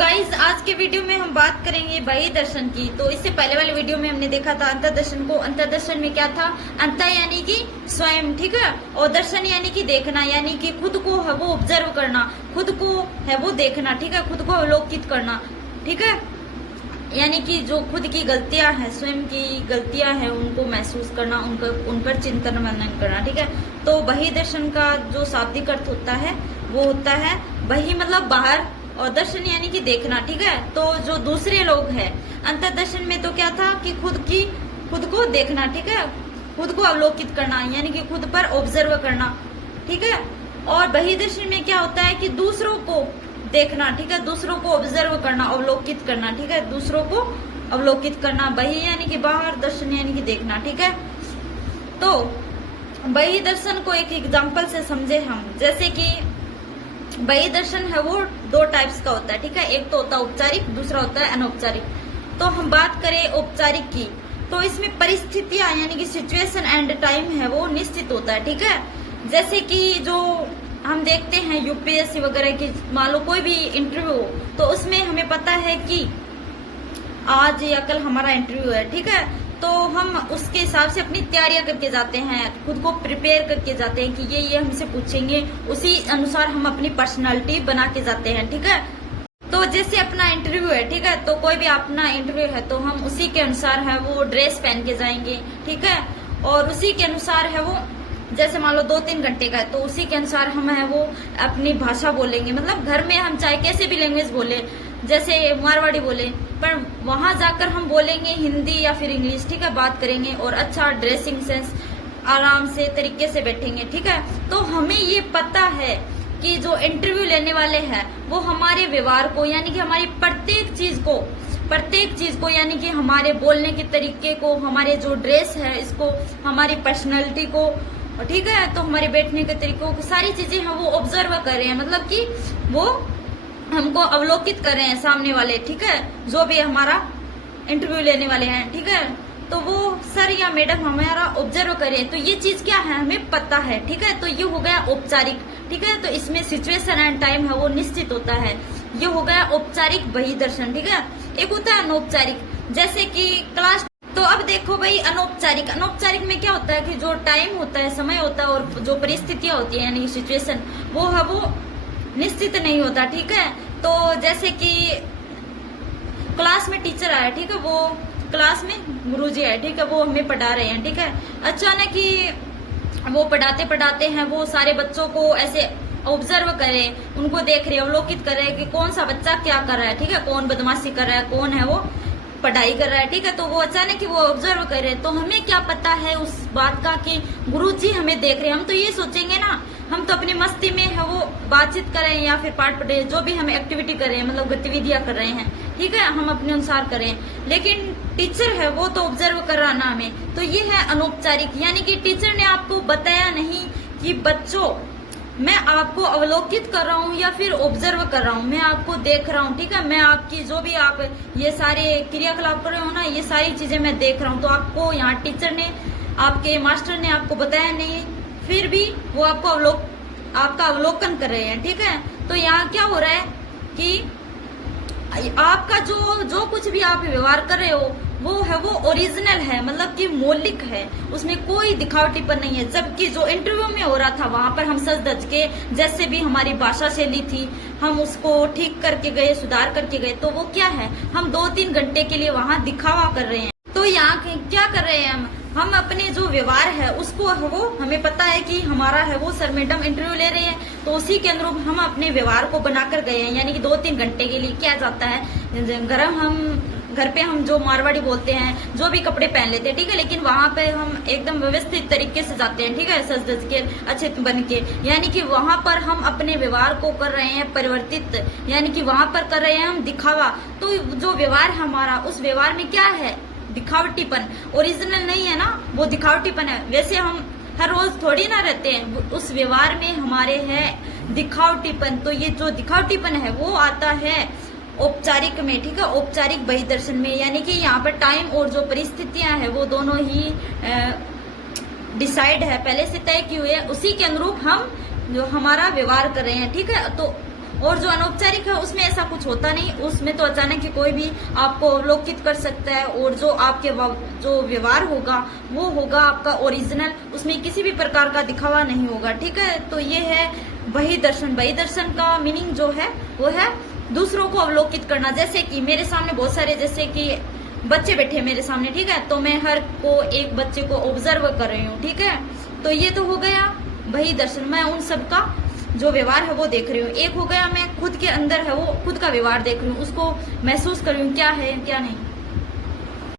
Guys आज के video में हम बात करेंगे बही दर्शन की। तो इससे पहले वाले वीडियो में हमने देखा था अंतर्दर्शन को। अंतर्दर्शन में क्या था? अंतर यानी कि स्वयं, ठीक है, और दर्शन यानी कि देखना, यानी कि खुद को है वो ऑब्जर्व करना, खुद को है वो देखना, ठीक है, खुद को अवलोकित करना, ठीक है, यानी कि जो खुद की गलतियां हैं, स्वयं की गलतियां हैं, उनको महसूस करना, उन पर चिंतन मनन करना, ठीक है। तो बही दर्शन का जो शाब्दिक अर्थ होता है वो होता है बही मतलब बाहर, और दर्शन यानी कि देखना, ठीक है। तो जो दूसरे लोग हैं अंतर्दर्शन में तो क्या था कि खुद को देखना, ठीक है, खुद को अवलोकित करना, यानी कि खुद पर ऑब्जर्व करना, ठीक है। और बही दर्शन में क्या होता है कि दूसरों को देखना, ठीक है, दूसरों को ऑब्जर्व करना, अवलोकित करना, ठीक है, दूसरों को अवलोकित करना। बही यानी कि बाहर, दर्शन यानी कि देखना, ठीक है। तो बही दर्शन को एक एग्जाम्पल से समझे हम, जैसे कि बही दर्शन है वो दो टाइप्स का होता है, ठीक है। एक तो होता है औपचारिक, दूसरा होता है अनौपचारिक। तो हम बात करें औपचारिक की, तो इसमें परिस्थितियां यानी कि सिचुएशन एंड टाइम है वो निश्चित होता है, ठीक है। जैसे कि जो हम देखते हैं यूपीएससी वगैरह की, मान लो कोई भी इंटरव्यू हो, तो उसमें हमें पता है कि आज या कल हमारा इंटरव्यू है, ठीक है। तो हम उसके हिसाब से अपनी तैयारियां करके जाते हैं, खुद को प्रिपेयर करके जाते हैं कि ये हमसे पूछेंगे, उसी अनुसार हम अपनी पर्सनालिटी बना के जाते हैं, ठीक है। तो जैसे अपना इंटरव्यू है, ठीक है, तो कोई भी अपना इंटरव्यू है तो हम उसी के अनुसार है वो ड्रेस पहन के जाएंगे, ठीक है, और उसी के अनुसार है वो, जैसे मान लो 2-3 घंटे का है तो उसी के अनुसार हम है वो अपनी भाषा बोलेंगे। मतलब घर में हम चाहे कैसे भी लैंग्वेज बोले, जैसे मारवाड़ी बोले, पर वहां जाकर हम बोलेंगे हिंदी या फिर इंग्लिश, ठीक है, बात करेंगे, और अच्छा ड्रेसिंग सेंस, आराम से तरीके से बैठेंगे, ठीक है। तो हमें ये पता है कि जो इंटरव्यू लेने वाले हैं वो हमारे व्यवहार को, यानी कि हमारी प्रत्येक चीज को, यानी कि हमारे बोलने के तरीके को, हमारे जो ड्रेस है इसको, हमारी पर्सनैलिटी को, ठीक है, तो हमारे बैठने के तरीकों को, सारी चीजें हम वो ऑब्जर्व कर रहे हैं, मतलब कि वो हमको अवलोकित कर रहे हैं सामने वाले, ठीक है, जो भी हमारा इंटरव्यू लेने वाले हैं, ठीक है। तो वो सर या मैडम हमारा ऑब्जर्व कर रहे हैं, तो ये चीज क्या है हमें पता है, ठीक है। तो ये हो गया औपचारिक, ठीक है। तो इसमें सिचुएशन एंड टाइम है वो निश्चित होता है, ये हो गया औपचारिक बही दर्शन, ठीक है। एक होता है अनौपचारिक, जैसे कि क्लास। तो अब देखो भाई अनौपचारिक में क्या होता है कि जो टाइम होता है, समय होता है, और जो परिस्थितियां होती है यानी सिचुएशन, वो है वो निश्चित नहीं होता, ठीक है। तो जैसे कि क्लास में टीचर आया, ठीक है, वो क्लास में गुरुजी आए, ठीक है, वो हमें पढ़ा रहे हैं, ठीक है। अचानक ही वो पढ़ाते हैं, वो सारे बच्चों को ऐसे ऑब्जर्व करें, उनको देख रहे, अवलोकित कर रहे कि कौन सा बच्चा क्या कर रहा है, ठीक है, कौन बदमाशी कर रहा है, कौन है वो पढ़ाई कर रहा है, ठीक है। तो वो अचानक ही वो ऑब्जर्व कर रहे हैं, तो हमें क्या पता है उस बात का कि गुरुजी हमें देख रहे हैं। हम तो ये सोचेंगे ना, हम तो अपनी मस्ती में है वो बातचीत कर रहे हैं या फिर पाठ पढ़ रहे हैं, जो भी हम एक्टिविटी कर रहे हैं, मतलब गतिविधियां कर रहे हैं, ठीक है, हम अपने अनुसार करें। लेकिन टीचर है वो तो ऑब्जर्व कर रहा ना हमें, तो ये है अनौपचारिक, यानी कि टीचर ने आपको बताया नहीं कि बच्चों मैं आपको अवलोकित कर रहा हूँ या फिर ऑब्जर्व कर रहा हूँ, मैं आपको देख रहा हूँ, ठीक है, मैं आपकी जो भी आप ये सारे क्रियाकलाप कर रहे हो ना, ये सारी चीजें मैं देख रहा हूँ। तो आपको यहाँ टीचर ने, आपके मास्टर ने आपको बताया नहीं, फिर भी वो आपको आपका अवलोकन कर रहे हैं, ठीक है। तो यहाँ क्या हो रहा है कि आपका जो कुछ भी आप व्यवहार कर रहे हो वो है वो ओरिजिनल है, मतलब कि मौलिक है, उसमें कोई दिखावटीपन नहीं है। जबकि जो इंटरव्यू में हो रहा था वहां पर हम सच धज के, जैसे भी हमारी भाषा शैली थी, हम उसको ठीक करके गए, सुधार करके गए। तो वो क्या है, हम 2-3 घंटे के लिए वहां दिखावा कर रहे हैं। तो यहाँ क्या कर रहे हैं हम अपने जो व्यवहार है उसको वो हमें पता है कि हमारा है वो सर मैडम इंटरव्यू ले रहे हैं, तो उसी के अनुरूप हम अपने व्यवहार को बनाकर गए हैं। यानी कि 2-3 घंटे के लिए क्या जाता है, घर पे हम जो मारवाड़ी बोलते हैं, जो भी कपड़े पहन लेते हैं, ठीक है, लेकिन वहां पे हम एकदम व्यवस्थित तरीके से जाते हैं, ठीक है, सज धज के, अच्छे बन के, यानी कि वहां पर हम अपने व्यवहार को कर रहे हैं परिवर्तित, यानी कि वहां पर कर रहे हैं हम दिखावा। तो जो व्यवहार हमारा, उस व्यवहार में क्या है, दिखावटीपन, ओरिजिनल नहीं है ना, वो दिखावटीपन है। वैसे हम हर रोज थोड़ी ना रहते हैं, उस व्यवहार में हमारे है दिखावटीपन। तो ये जो दिखावटीपन है वो आता है औपचारिक में, ठीक है, औपचारिक बही दर्शन में, यानी कि यहाँ पर टाइम और जो परिस्थितियां हैं वो दोनों ही डिसाइड है, पहले से तय की हुई है, उसी के अनुरूप हम जो हमारा व्यवहार कर रहे हैं, ठीक है। तो और जो अनौपचारिक है उसमें ऐसा कुछ होता नहीं, उसमें तो अचानक ही कोई भी आपको अवलोकित कर सकता है, और जो आपके जो व्यवहार होगा वो होगा आपका ओरिजिनल, उसमें किसी भी प्रकार का दिखावा नहीं होगा, ठीक है। तो ये है बही दर्शन। बही दर्शन का मीनिंग जो है वो है दूसरों को अवलोकित करना। जैसे कि मेरे सामने बहुत सारे जैसे कि बच्चे बैठे मेरे सामने, ठीक है, तो मैं हर को एक बच्चे को ऑब्जर्व कर रही हूँ, ठीक है। तो ये तो हो गया बही दर्शन, मैं उन सबका जो व्यवहार है वो देख रही हूँ। एक हो गया मैं खुद के अंदर है वो खुद का व्यवहार देख रही हूँ, उसको महसूस कर रही हूँ क्या है क्या नहीं।